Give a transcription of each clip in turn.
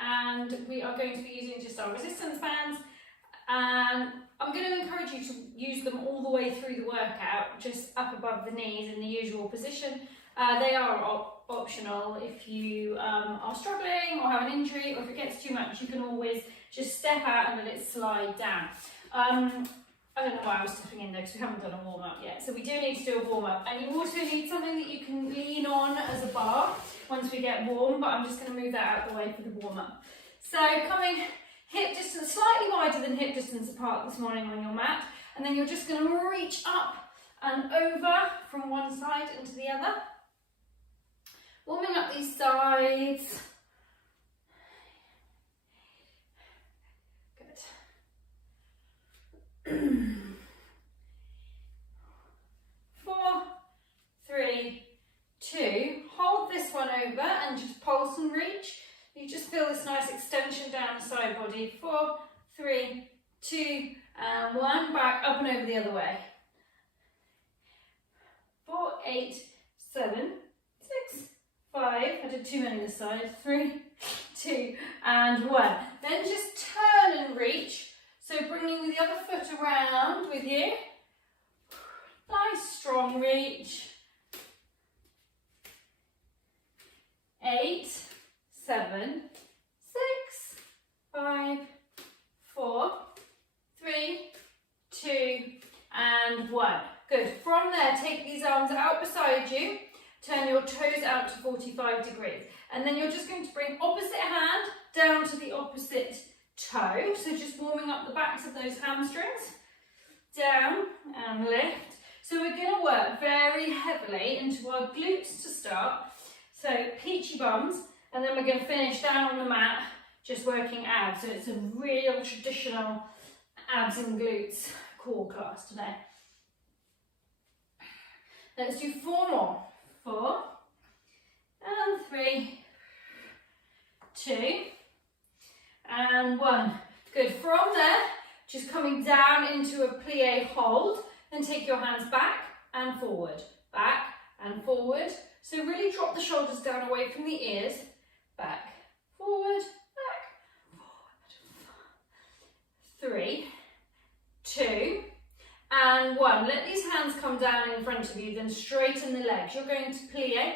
and we are going to be using just our resistance bands, and I'm going to encourage you to use them all the way through the workout, just up above the knees in the usual position. They are optional if you are struggling or have an injury, or if it gets too much, you can always just step out and let it slide down. I don't know why I was stepping in there because we haven't done a warm-up yet. So we do need to do a warm-up, and you also need something that you can lean on as a bar once we get warm, but I'm just going to move that out of the way for the warm-up. So coming hip distance, slightly wider than hip distance apart this morning on your mat, and then you're just going to reach up and over from one side into the other. Warming up these sides. Good. 4, 3, 2. Hold this one over and just pulse and reach. You just feel this nice extension down the side body. 4, 3, 2, and 1. Back up and over the other way. 4, 8, 7, 6, 5. I did too many this side. 3, 2, and 1. Then just turn and reach. So bringing the other foot around with you. Nice strong reach. 8, 7, 6, 5, 4, 3, 2, and 1. Good. From there, take these arms out beside you. Turn your toes out to 45 degrees. And then you're just going to bring opposite hand down to the opposite toe. So just warming up the backs of those hamstrings. Down and lift. So we're going to work very heavily into our glutes to start. So peachy bums, and then we're going to finish down on the mat, just working abs. So it's a real traditional abs and glutes core class today. Let's do 4 more. 4, and 3, 2, and 1. Good. From there, just coming down into a plie hold. Then take your hands back and forward, back and forward. So really drop the shoulders down away from the ears, back, forward, back, forward. 3, 2, and 1. Let these hands come down in front of you, then straighten the legs. You're going to plie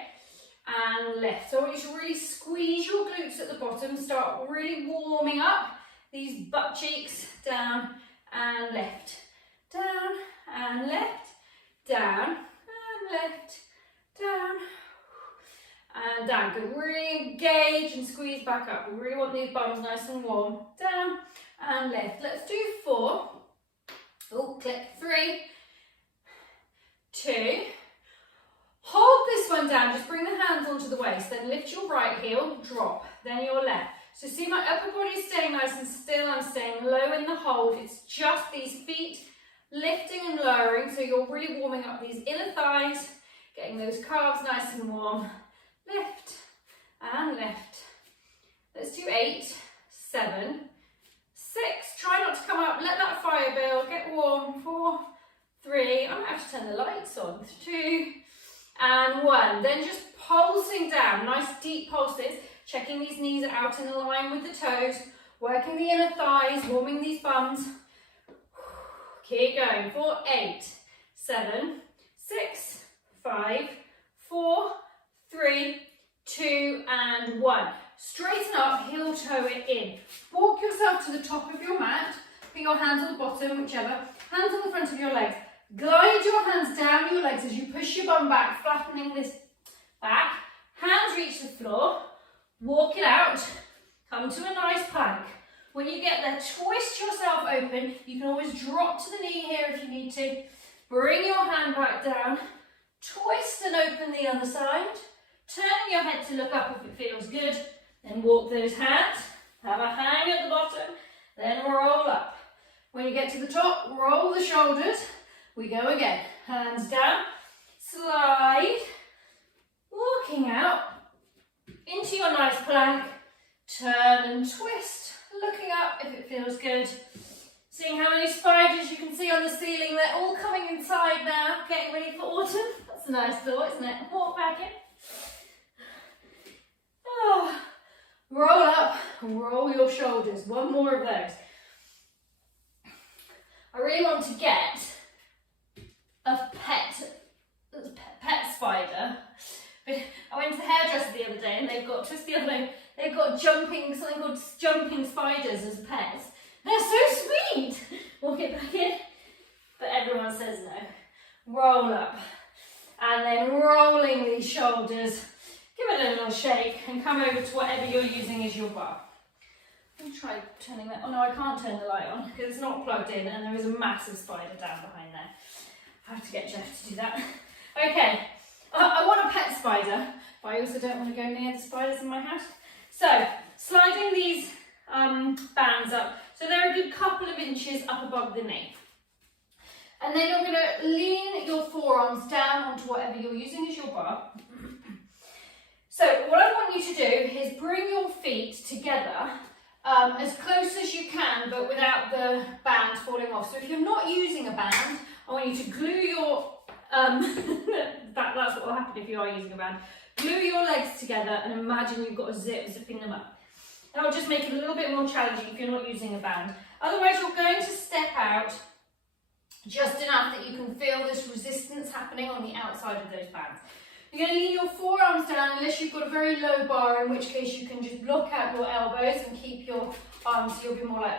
and lift. So I want you to really squeeze your glutes at the bottom, start really warming up these butt cheeks, down and lift, down and lift, down and lift, down and down. Good. Really engage and squeeze back up. We really want these bums nice and warm. Down and lift. Let's do 4. Oh, click. 3, 2. Hold this one down. Just bring the hands onto the waist. Then lift your right heel, drop. Then your left. So see my upper body staying nice and still. I'm staying low in the hold. It's just these feet lifting and lowering. So you're really warming up these inner thighs, getting those calves nice and warm. Lift and lift. Let's do 8, 7, 6. Try not to come up. Let that fire build. Get warm. 4, 3. I might have to turn the lights on. 2, and 1. Then just pulsing down. Nice deep pulses. Checking these knees are out in line with the toes. Working the inner thighs. Warming these bums. Keep going. 4, 8, 7, 6, 5, 4, 3, 2, and 1. Straighten up, heel toe it in. Walk yourself to the top of your mat. Put your hands on the bottom, whichever. Hands on the front of your legs. Glide your hands down your legs as you push your bum back, flattening this back. Hands reach the floor. Walk it out. Come to a nice plank. When you get there, twist yourself open. You can always drop to the knee here if you need to. Bring your hand back down. Twist and open the other side. Turning your head to look up if it feels good. Then walk those hands. Have a hang at the bottom. Then roll up. When you get to the top, roll the shoulders. We go again. Hands down. Slide. Walking out into your nice plank. Turn and twist. Looking up if it feels good. Seeing how many spiders you can see on the ceiling. They're all coming inside now. Getting ready for autumn. That's a nice thought, isn't it? Walk back in. Oh. Roll up. up, roll your shoulders. One more of those. I really want to get a pet spider. I went to the hairdresser the other day and they've got, just the other day, they've got something called jumping spiders as pets. They're so sweet. Walk it back in. But everyone says no. Roll up. And then rolling these shoulders. Give it a little shake and come over to whatever you're using as your bar. Let me try turning that. Oh no, I can't turn the light on because it's not plugged in and there is a massive spider down behind there. I have to get Jeff to do that. Okay, I want a pet spider, but I also don't want to go near the spiders in my house. So, sliding these bands up, so they're a good couple of inches up above the knee. And then you're going to lean your forearms down onto whatever you're using as your bar. So what I want you to do is bring your feet together as close as you can, but without the band falling off. So if you're not using a band, I want you to glue your, that's what will happen if you are using a band. Glue your legs together and imagine you've got a zipping them up. That will just make it a little bit more challenging if you're not using a band. Otherwise you're going to step out just enough that you can feel this resistance happening on the outside of those bands. You're going to lean your forearms down unless you've got a very low bar, in which case you can just block out your elbows and keep your arms, so you'll be more like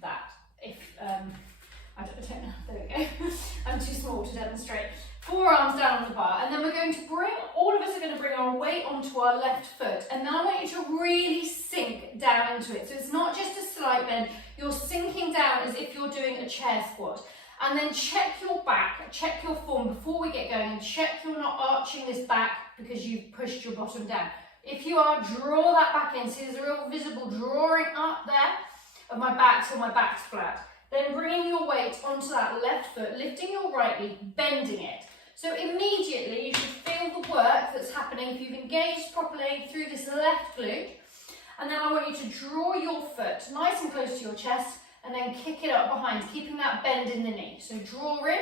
that. If, I don't know, there we go. I'm too small to demonstrate. Forearms down on the bar, and then we're going to bring, all of us are going to bring our weight onto our left foot, and then I want you to really sink down into it. So it's not just a slight bend, you're sinking down as if you're doing a chair squat. And then check your back, check your form before we get going, and check you're not arching this back because you've pushed your bottom down. If you are, draw that back in. See, there's a real visible drawing up there of my back till my back's flat. Then bringing your weight onto that left foot, lifting your right knee, bending it. So immediately you should feel the work that's happening if you've engaged properly through this left glute. And then I want you to draw your foot nice and close to your chest, and then kick it up behind, keeping that bend in the knee. So draw in,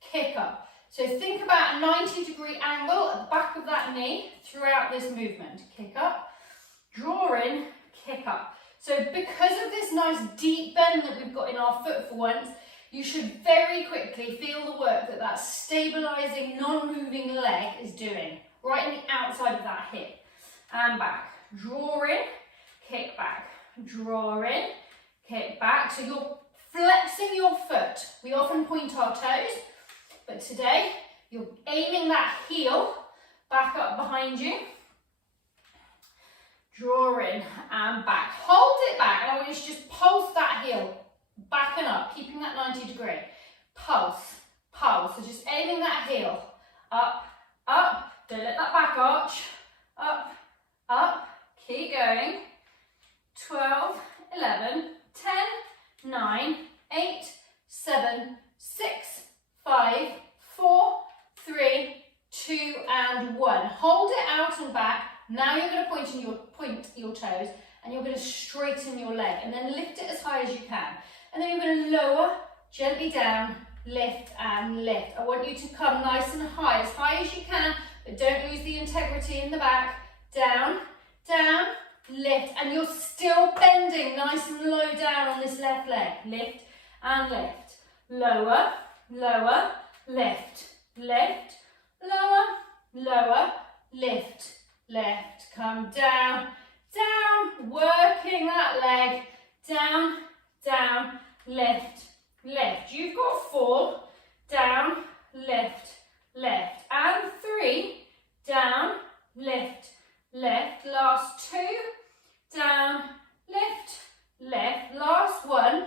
kick up. So think about a 90-degree angle at the back of that knee throughout this movement. Kick up, draw in, kick up. So because of this nice deep bend that we've got in our foot for once, you should very quickly feel the work that that stabilising, non-moving leg is doing, right in the outside of that hip. And back. Draw in, kick back. Draw in, kick back. So you're flexing your foot. We often point our toes, but today you're aiming that heel back up behind you. Draw in and back. Hold it back, and I want you to just pulse that heel back and up, keeping that 90 degree. Pulse, pulse. So just aiming that heel up, up. Don't let that back arch. Up, up. Keep going. 12, 11, 10, 9, 8, 7, 6, 5, 4, 3, 2, and 1. Hold it out and back. Now you're going to point your toes, and you're going to straighten your leg, and then lift it as high as you can. And then you're going to lower, gently down, lift and lift. I want you to come nice and high as you can, but don't lose the integrity in the back. Down, down, lift, and you're still bending nice and low down on this left leg. Lift and lift. Lower, lower, lift, lift, lower, lower, lift, lift. Come down, down, working that leg. Down, down, lift, lift. You've got 4, down, lift, lift. And 3, down, lift, lift. Last 2, down, lift, lift. Last 1,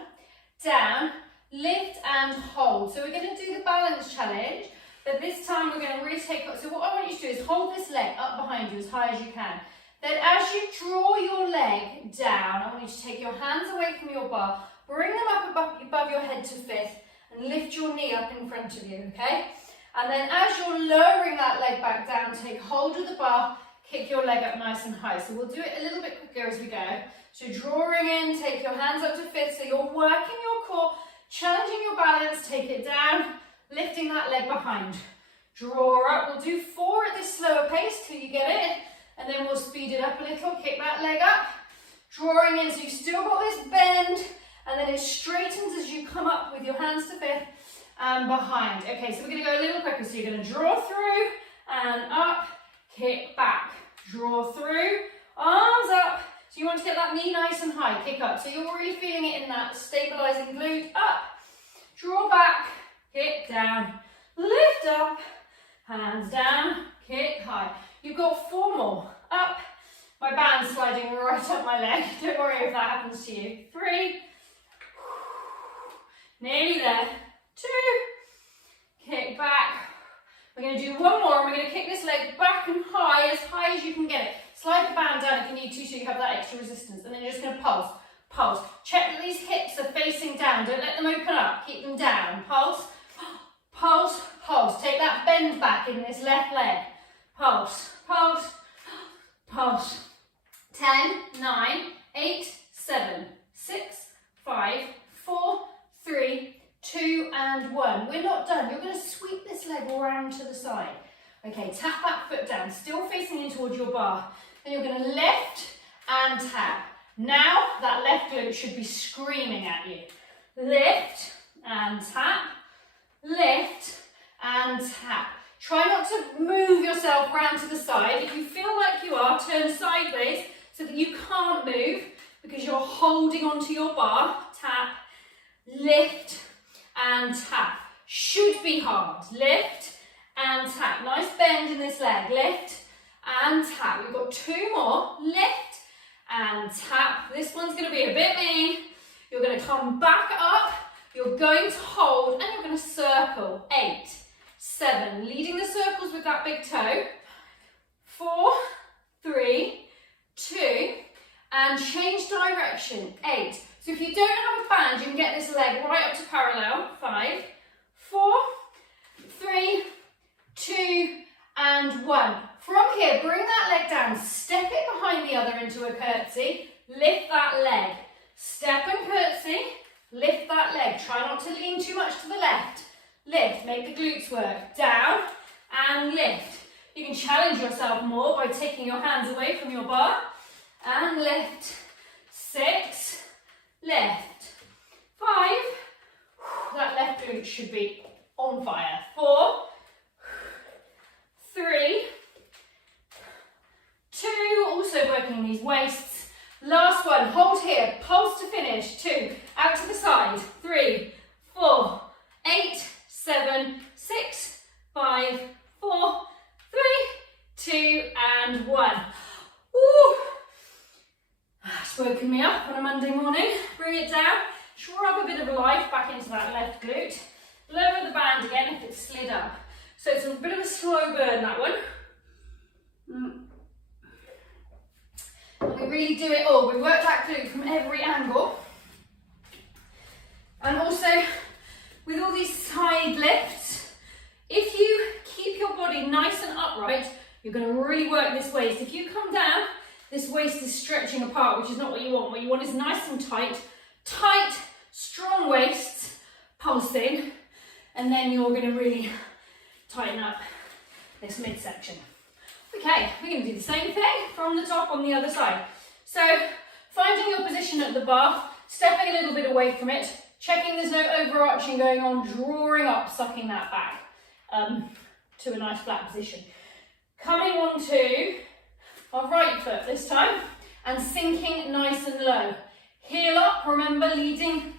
down, lift and hold. So we're going to do the balance challenge, but this time we're going to really take up. So what I want you to do is hold this leg up behind you as high as you can. Then as you draw your leg down, I want you to take your hands away from your bar, bring them up above your head to fifth, and lift your knee up in front of you, okay? And then as you're lowering that leg back down, take hold of the bar, kick your leg up nice and high. So we'll do it a little bit quicker as we go. So drawing in, take your hands up to fifth, so you're working your core, challenging your balance, take it down, lifting that leg behind. Draw up, we'll do 4 at this slower pace till you get it, and then we'll speed it up a little, kick that leg up, Drawing in, so you've still got this bend, and then it straightens as you come up with your hands to fifth and behind. Okay, so we're going to go a little quicker. So you're going to draw through and up, kick back, draw through, arms up. So you want to get that knee nice and high, kick up. So you're really feeling it in that stabilizing glute. Up, draw back, kick down, lift up, hands down, kick high. You've got 4 more. Up, my band's sliding right up my leg. Don't worry if that happens to you. 3, nearly there. 2, kick back. We're going to do 1 more, and we're going to kick this leg back and high as you can get it. Slide the band down if you need to, so you have that extra resistance. And then you're just going to pulse, pulse. Check that these hips are facing down. Don't let them open up. Keep them down. Pulse, pulse, pulse. Take that bend back in this left leg. Pulse, pulse, pulse. 10, 9, 8, 7, 6, 5, 4, 3, 2 and 1. We're not done. You're going to sweep this leg around to the side. Okay, tap that foot down, still facing in towards your bar. Then you're going to lift and tap. Now that left glute should be screaming at you. Lift and tap, lift and tap. Try not to move yourself round to the side. If you feel like you are, turn sideways so that you can't move because you're holding onto your bar. Tap, lift and tap. Should be hard. Lift and tap. Nice bend in this leg. Lift and tap. We've got 2 more. Lift and tap. This one's going to be a bit mean. You're going to come back up. You're going to hold and you're going to circle. 8, 7. Leading the circles with that big toe. 4, 3, 2. And change direction. 8. So if you don't have a band, you can get this leg right up to parallel. 5, 4, 3, 2, and 1. From here, bring that leg down. Step it behind the other into a curtsy. Lift that leg. Step and curtsy. Lift that leg. Try not to lean too much to the left. Lift. Make the glutes work. Down and lift. You can challenge yourself more by taking your hands away from your bar. And lift. 6. Lift. 5. That left glute should be on fire. 4. 3. 2. Also working these waists. Last one. Hold here. Pulse to finish. 2. Out to the side. 3, 4, 8, 7, 6, 5, 4, 3, 2, and 1. Ooh. It's woken me up on a Monday morning. Bring it down. Rub a bit of life back into that left glute. Lower the band again if it's slid up. So it's a bit of a slow burn, that one. And we really do it all. We work that glute from every angle. And also, with all these side lifts, if you keep your body nice and upright, you're going to really work this waist. If you come down, this waist is stretching apart, which is not what you want. What you want is nice and tight. Tight, strong waists, pulsing, and then you're going to really tighten up this midsection. Okay, we're going to do the same thing from the top on the other side. So, finding your position at the bar, stepping a little bit away from it, checking there's no overarching going on, drawing up, sucking that back to a nice flat position. Coming onto our right foot this time and sinking nice and low. Heel up, remember leading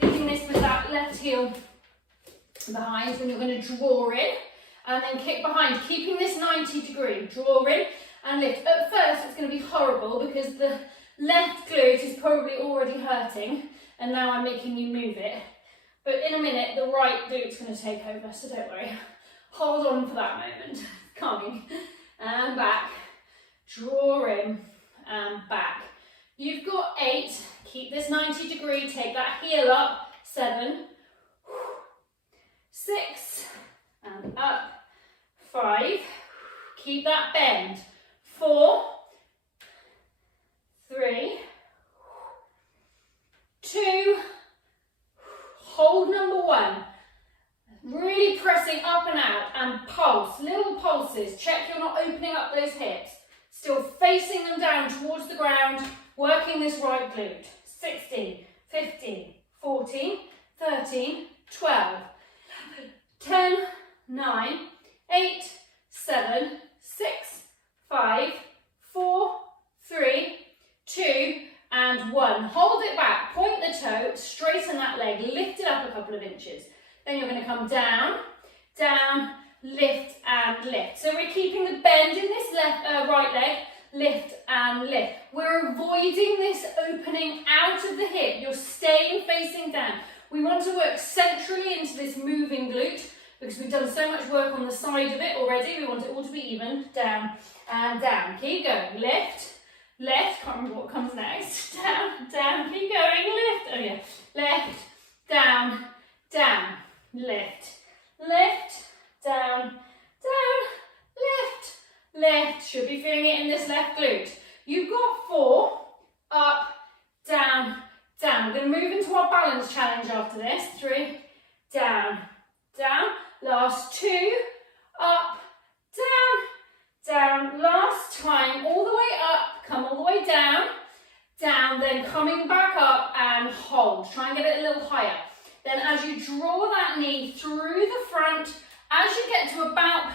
this with that left heel behind when you're going to draw in and then kick behind, keeping this 90 degree, draw in and lift. At first it's going to be horrible because the left glute is probably already hurting and now I'm making you move it. But in a minute the right glute's going to take over, so don't worry. Hold on for that moment. Coming and back, draw in and back. You've got 8, keep this 90 degree, take that heel up, 7, 6, and up, 5, keep that bend, 4, 3, 2, hold number 1, really pressing up and out and pulse, little pulses, check you're not opening up those hips, still facing them down towards the ground working this right glute. 16, 15, 14, 13, 12, 10, 9, 8, 7, 6, 5, 4, 3, 2, and 1. Hold it back, point the toe, straighten that leg, lift it up a couple of inches. Then you're going to come down, down, lift and lift. So we're keeping the bend in this right leg, lift and lift. We're avoiding this opening out of the hip. You're staying facing down. We want to work centrally into this moving glute because we've done so much work on the side of it already. We want it all to be even, down and down. Keep going, lift, left, can't remember what comes next, down, down, keep going, lift, oh yeah, left, down, down, lift, lift, down, down, lift, lift. Should be feeling it in this left glute. You've got 4, up, down, down. We're going to move into our balance challenge after this. 3, down, down. Last 2, up, down, down. Last time, all the way up, come all the way down, down, then coming back up and hold. Try and get it a little higher. Then as you draw that knee through the front, as you get to about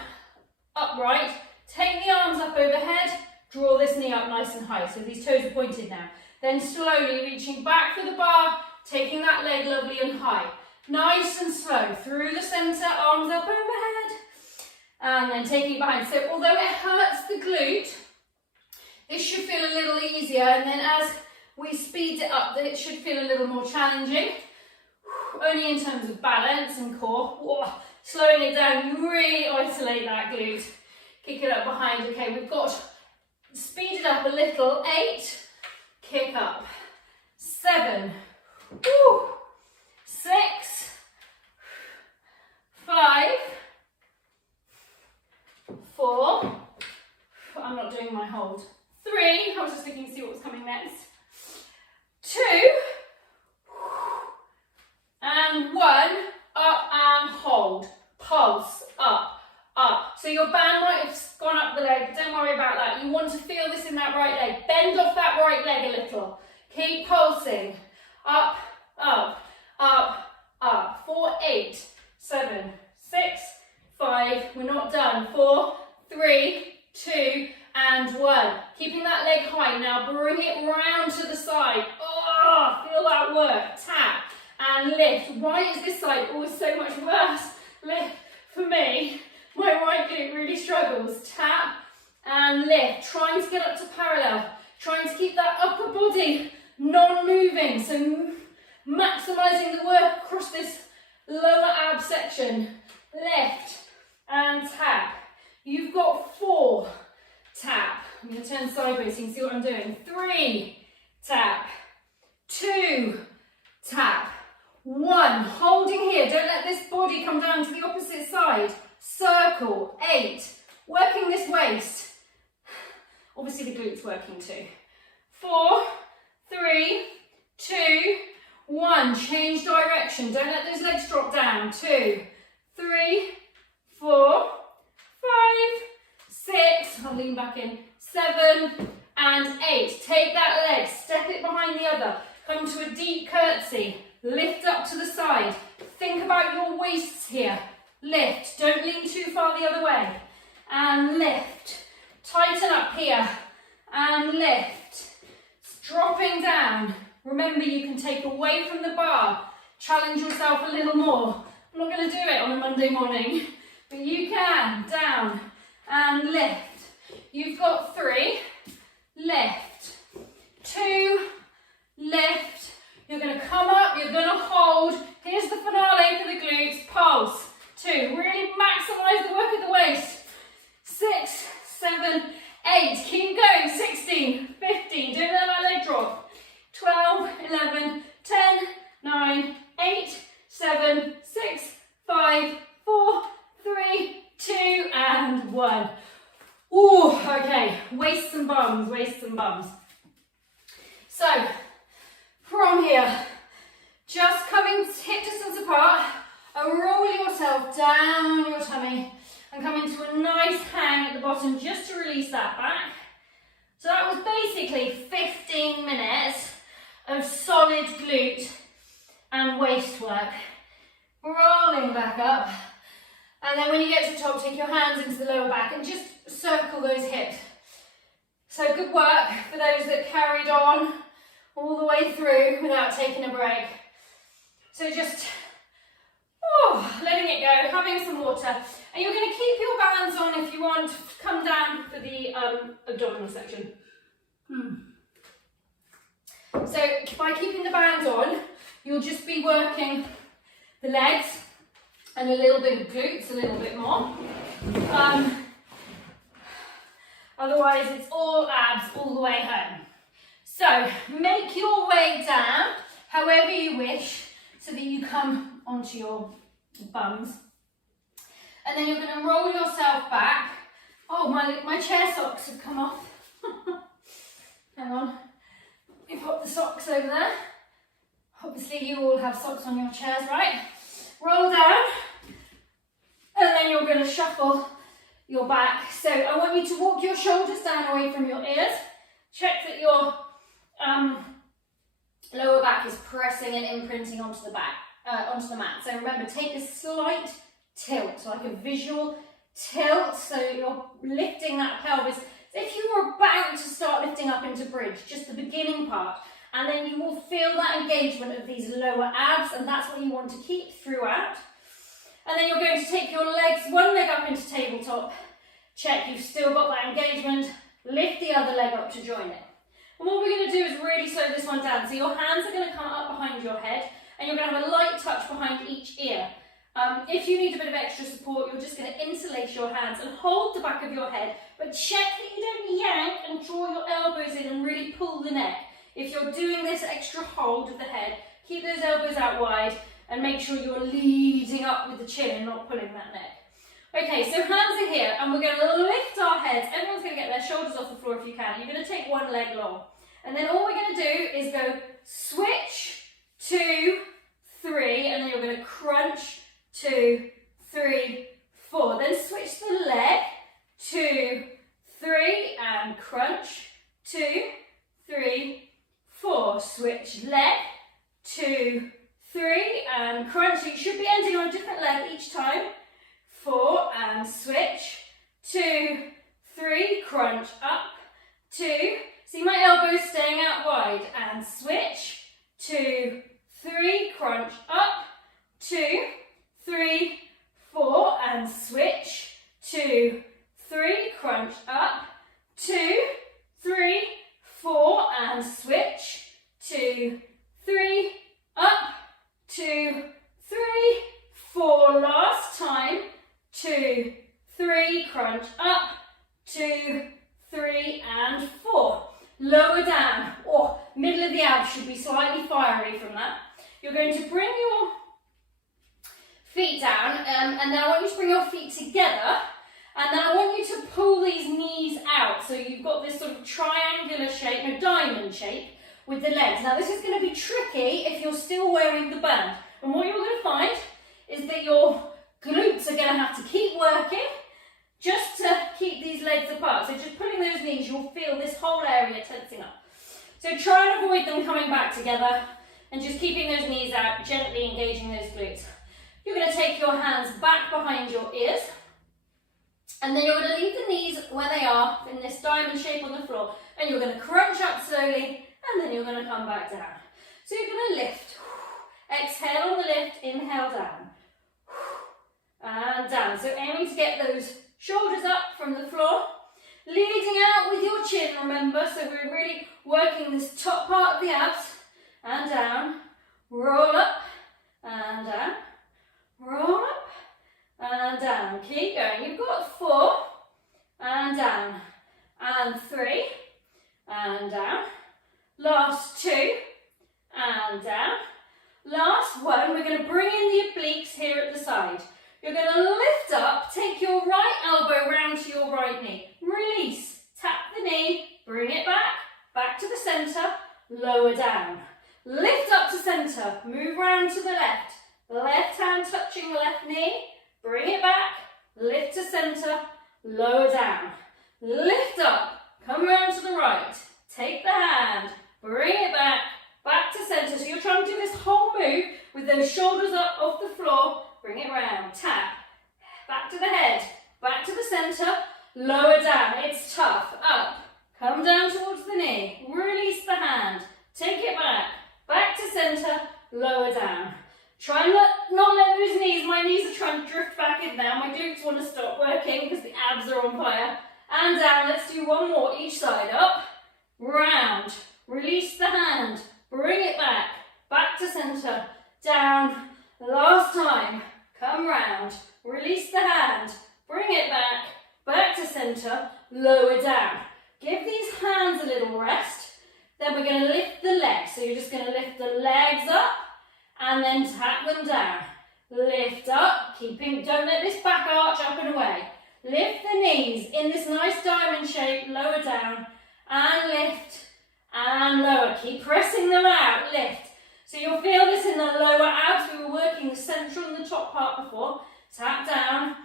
upright, take the arms up overhead, draw this knee up nice and high. So these toes are pointed now. Then slowly reaching back for the bar, taking that leg lovely and high. Nice and slow, through the centre, arms up overhead, and then taking it behind. So although it hurts the glute, this should feel a little easier, and then as we speed it up, it should feel a little more challenging. Only in terms of balance and core. Whoa. Slowing it down, you really isolate that glute. Kick it up behind. Okay, we've got speed it up a little. 8, kick up. 7, woo. 6, 5, 4, I'm not doing my hold. 3, I was just looking to see what was coming next. 2, and 1, up and hold. Pulse, up, up. So your band might have gone up the leg, but don't worry about that. You want to feel this in that right leg. Bend off that right leg a little. Keep pulsing. Up, up, up, up. 4, 8, 7, 6, 5. We're not done. 4, 3, 2, and 1. Keeping that leg high. Now bring it round to the side. Oh, feel that work. Tap and lift. Why is this side always so much worse? Lift. For me, my right glute really struggles. Tap and lift. Trying to get up to parallel. Trying to keep that upper body non-moving. So maximising the work across this lower ab section. Lift and tap. You've got 4. Tap. I'm going to turn sideways so you can see what I'm doing. 3. Tap. 2. Tap. 1. Holding here. Don't let this body come down to the opposite side. Circle. 8. Working this waist. Obviously the glutes working too. 4, 3, 2, 1. Change direction. Don't let those legs drop down. 2, 3, 4, 5, 6. I'll lean back in. 7 and 8. Take that leg. Step it behind the other. Come to a deep curtsy. Lift up to the side. Think about your waists here. Lift. Don't lean too far the other way. And lift. Tighten up here. And lift. Dropping down. Remember, you can take away from the bar. Challenge yourself a little more. I'm not going to do it on a Monday morning, but you can. Down and lift. You've got 3. Lift. 2. Lift. You're going to come up, you're going to hold. Here's the finale for the glutes. Pulse. 2. Really maximise the work of the waist. 6, 7, 8. Keep going. 16, 15. Don't let that leg drop. 12, 11, 10, 9, 8, 7, 6, 5, 4, 3, 2, and 1. Ooh, okay. Waists and bums, waists and bums. So, from here, just coming hip distance apart, and roll yourself down your tummy and come into a nice hang at the bottom just to release that back. So that was basically 15 minutes of solid glute and waist work. Rolling back up. And then when you get to the top, take your hands into the lower back and just circle those hips. So good work for those that carried on all the way through without taking a break. So just letting it go, having some water. And you're going to keep your bands on if you want to come down for the abdominal section. So by keeping the bands on, you'll just be working the legs and a little bit of glutes, a little bit more. Otherwise, it's all abs all the way home. So make your way down however you wish so that you come onto your bums. And then you're going to roll yourself back. Oh, my chair socks have come off. Hang on. You put the socks over there. Obviously, you all have socks on your chairs, right? Roll down. And then you're going to shuffle your back. So I want you to walk your shoulders down away from your ears. Check that your lower back is pressing and imprinting onto the back, onto the mat. So remember, take a slight tilt, like a visual tilt, so you're lifting that pelvis. So if you were about to start lifting up into bridge, just the beginning part, and then you will feel that engagement of these lower abs, and that's what you want to keep throughout. And then you're going to take your legs, one leg up into tabletop, check you've still got that engagement, lift the other leg up to join it. And what we're going to do is really slow this one down. So your hands are going to come up behind your head, and you're going to have a light touch behind each ear. If you need a bit of extra support, you're just going to interlace your hands and hold the back of your head, but check that you don't yank and draw your elbows in and really pull the neck. If you're doing this extra hold of the head, keep those elbows out wide and make sure you're leading up with the chin and not pulling that neck. Okay, so hands are here and we're going to lift our heads. Everyone's going to get their shoulders off the floor if you can. You're going to take one leg long. And then all we're going to do is go switch, 2, 3, and then you're going to crunch, 2, 3, 4. Then switch the leg, 2, 3, and crunch, 2, 3, 4. Switch leg, 2, 3, and crunch. You should be ending on a different leg each time. 4, and switch, 2, 3, crunch, up, 2. See my elbows staying out wide, and switch, 2, 3, crunch, up, 2, 3, 4, and switch, 2, 3, crunch, up, 2, 3, 4, and switch, 2, 3, up, 2, 3, 4, last time, 2, 3, crunch, up, 2, 3, and 4. Lower down, or middle of the abs should be slightly fiery from that. You're going to bring your feet down, and then I want you to bring your feet together, and then I want you to pull these knees out, so you've got this sort of triangular shape, no, diamond shape, with the legs. Now this is going to be tricky if you're still wearing the band, and what you're going to find is that your glutes are going to have to keep working just to keep these legs apart. So just pulling those knees, you'll feel this whole area tensing up. So try and avoid them coming back together and just keeping those knees out, gently engaging those glutes. You're going to take your hands back behind your ears, and then you're going to leave the knees where they are in this diamond shape on the floor, and you're going to crunch up slowly, and then you're going to come back down. So you're going to lift, exhale on the lift, inhale down, and down. So aiming to get those shoulders up from the floor, leading out with your chin, remember, so we're really working this top part of the abs, and down, roll up, and down, roll up, and down. Keep going. You've got 4, and down, and 3, and down. Last 2, and down. Last 1, we're going to bring in the obliques here at the side. You're going to lift up, take your right elbow round to your right knee. Release, tap the knee, bring it back, back to the centre, lower down. Lift up to centre, move round to the left hand touching the left knee, bring it back, lift to centre, lower down. Lift up, come around to the right, take the hand, bring it back, back to centre. So you're trying to do this whole move with those shoulders up off the floor, bring it round, tap, back to the head, back to the centre, lower down, it's tough, up, come down towards the knee, release the hand, take it back, back to centre, lower down. Try and not let those knees, my knees are trying to drift back in now, my glutes want to stop working because the abs are on fire. And down, let's do one more each side, up, round, release the hand, bring it back, back to centre, down, last time, come round, release the hand, bring it back, back to centre, lower down. Give these hands a little rest, then we're going to lift the legs, so you're just going to lift the legs up, and then tap them down. Lift up, don't let this back arch up and away. Lift the knees in this nice diamond shape, lower down, and lift, and lower. Keep pressing them out, lift. So you'll feel this in the lower abs. We were working the central and the top part before. Tap down,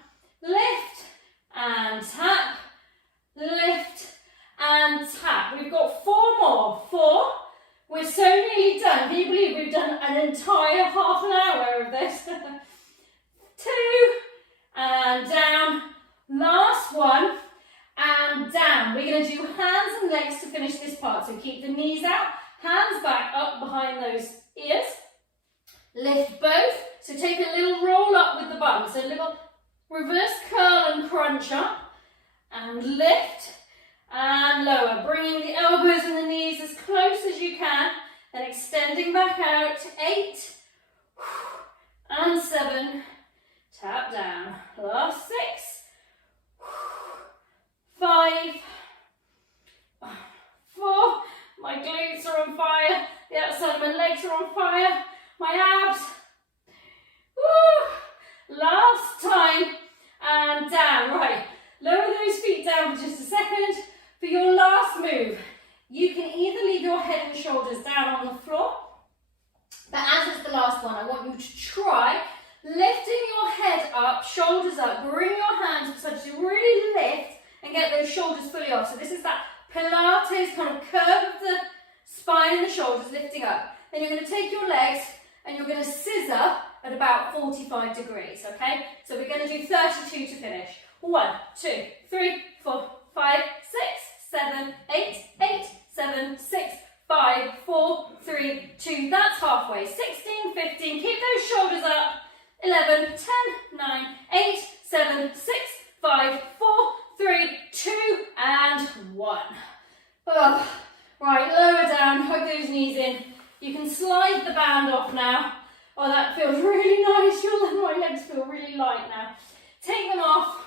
lift, and tap, lift, and tap. We've got 4 more, 4. We're so nearly done. Can you believe we've done an entire half an hour of this? 2, and down. Last one, and down. We're going to do hands and legs to finish this part. So keep the knees out, hands back up behind those ears. Lift both. So take a little roll up with the bum. So a little reverse curl and crunch up. And lift. And lower, bringing the elbows and the knees as close as you can, then extending back out, 8, and 7, tap down, last 6, 5, 4, my glutes are on fire, the outside of my legs are on fire, my abs, last time, and down, right, lower those feet down for just a second. For your last move, you can either leave your head and shoulders down on the floor, but as is the last one, I want you to try lifting your head up, shoulders up, bring your hands up so that you really lift and get those shoulders fully off. So this is that Pilates kind of curve of the spine and the shoulders lifting up. Then you're going to take your legs and you're going to scissor at about 45 degrees, okay? So we're going to do 32 to finish. 1, 2, 3, 4, 5, 6, 7, 8, 8, 7, 6, 5, 4, 3, 2. That's halfway. 16, 15. Keep those shoulders up. 11, 10, 9, 8, 7, 6, 5, 4, 3, 2, and 1. Oh, right, lower down. Hug those knees in. You can slide the band off now. Oh, that feels really nice. My legs feel really light now. Take them off.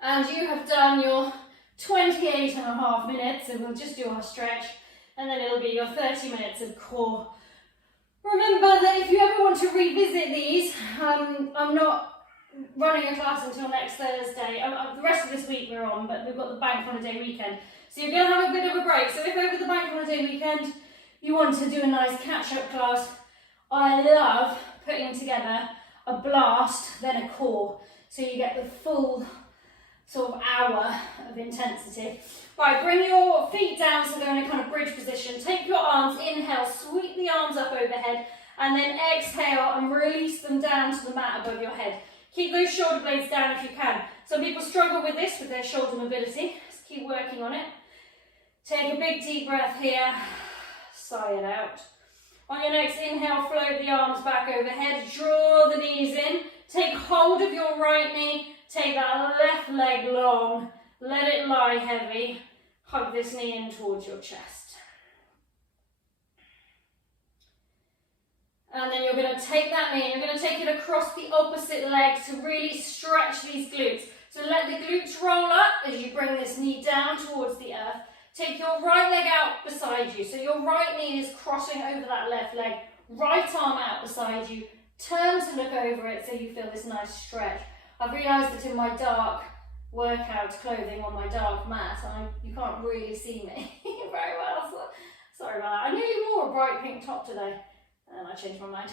And you have done your 28.5 minutes, and we'll just do our stretch, and then it'll be your 30 minutes of core. Remember that if you ever want to revisit these, I'm not running a class until next Thursday. The rest of this week we're on, but we've got the bank holiday weekend. So you're going to have a bit of a break. So if over the bank holiday weekend you want to do a nice catch-up class, I love putting together a blast, then a core, so you get the full sort of hour of intensity. Right, bring your feet down so they're in a kind of bridge position. Take your arms, inhale, sweep the arms up overhead, and then exhale and release them down to the mat above your head. Keep those shoulder blades down if you can. Some people struggle with this, with their shoulder mobility. Just keep working on it. Take a big deep breath here, sigh it out. On your next inhale, float the arms back overhead, draw the knees in, take hold of your right knee, take that left leg long, let it lie heavy, hug this knee in towards your chest. And then you're going to take that knee and you're going to take it across the opposite leg to really stretch these glutes. So let the glutes roll up as you bring this knee down towards the earth. Take your right leg out beside you. So your right knee is crossing over that left leg, right arm out beside you. Turn to look over it so you feel this nice stretch. I've realised that in my dark workout clothing on my dark mat, you can't really see me very well. So, sorry about that. I nearly wore a bright pink top today and then I changed my mind.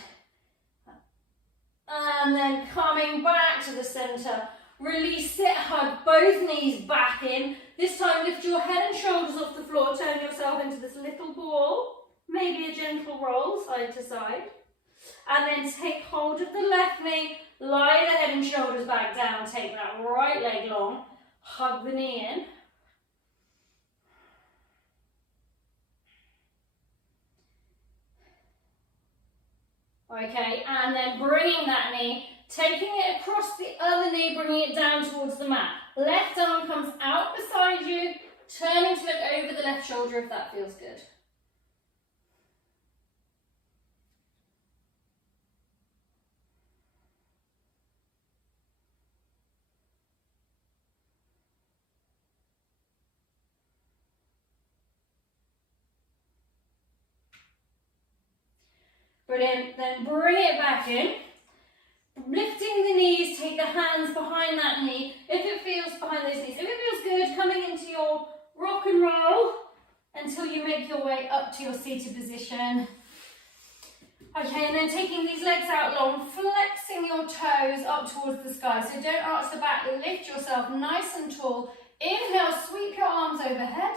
And then coming back to the centre, Release it, hug both knees back in. This time lift your head and shoulders off the floor, turn yourself into this little ball. Maybe a gentle roll side to side. And then take hold of the left knee, lie the head and shoulders back down, take that right leg long, hug the knee in. Okay, and then bringing that knee, taking it across the other knee, bringing it down towards the mat. Left arm comes out beside you, turning to look over the left shoulder if that feels good. Brilliant, then bring it back in. Lifting the knees, take the hands behind that knee. If it feels behind those knees, if it feels good, coming into your rock and roll until you make your way up to your seated position. Okay, and then taking these legs out long, flexing your toes up towards the sky. So don't arch the back, lift yourself nice and tall. Inhale, sweep your arms overhead.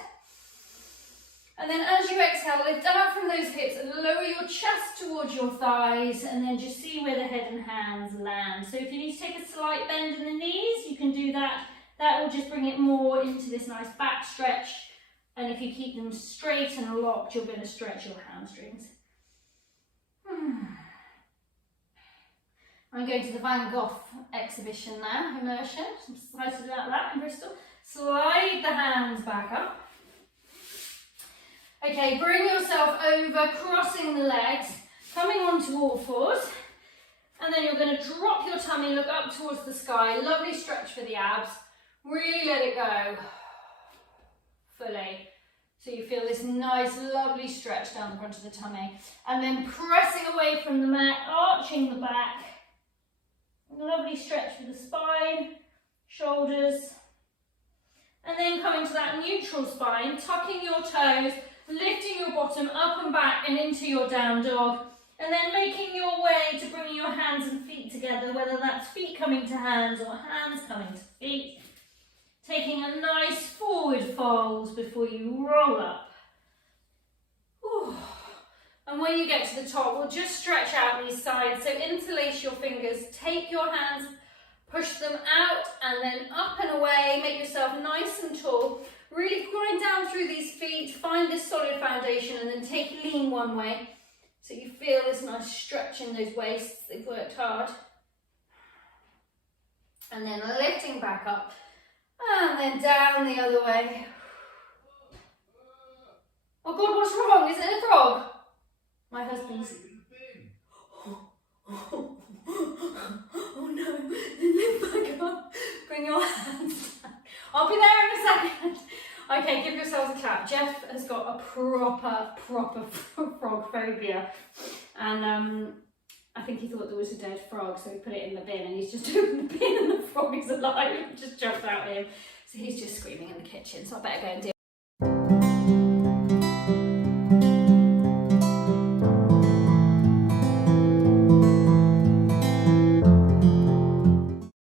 And then as you exhale, lift out from those hips and lower your chest towards your thighs, and then just see where the head and hands land. So if you need to take a slight bend in the knees, you can do that. That will just bring it more into this nice back stretch. And if you keep them straight and locked, you're going to stretch your hamstrings. I'm going to the Van Gogh exhibition now, immersion. I'm excited about that in Bristol. Slide the hands back up. Okay, bring yourself over, crossing the legs, coming onto all fours, and then you're going to drop your tummy, look up towards the sky. Lovely stretch for the abs. Really let it go fully. So you feel this nice, lovely stretch down the front of the tummy. And then pressing away from the mat, arching the back. Lovely stretch for the spine, shoulders. And then coming to that neutral spine, tucking your toes, lifting your bottom up and back and into your down dog, and then making your way to bringing your hands and feet together, whether that's feet coming to hands or hands coming to feet. Taking a nice forward fold before you roll up. Ooh. And when you get to the top, we'll just stretch out these sides. So interlace your fingers, take your hands, push them out and then up and away. Make yourself nice and tall. Really grind down through these feet, find this solid foundation, and then take lean one way. So you feel this nice stretch in those waists, they've worked hard. And then lifting back up, and then down the other way. Oh God, what's wrong? Is it a frog? My husband's... Oh no, then lift back up, bring your hands down. I'll be there in a second. Okay, give yourselves a clap. Jeff has got a proper frog phobia. And I think he thought there was a dead frog, so he put it in the bin, and he's just opened the bin and the frog is alive. Just jumped out at him. So he's just screaming in the kitchen, so I better go and do it.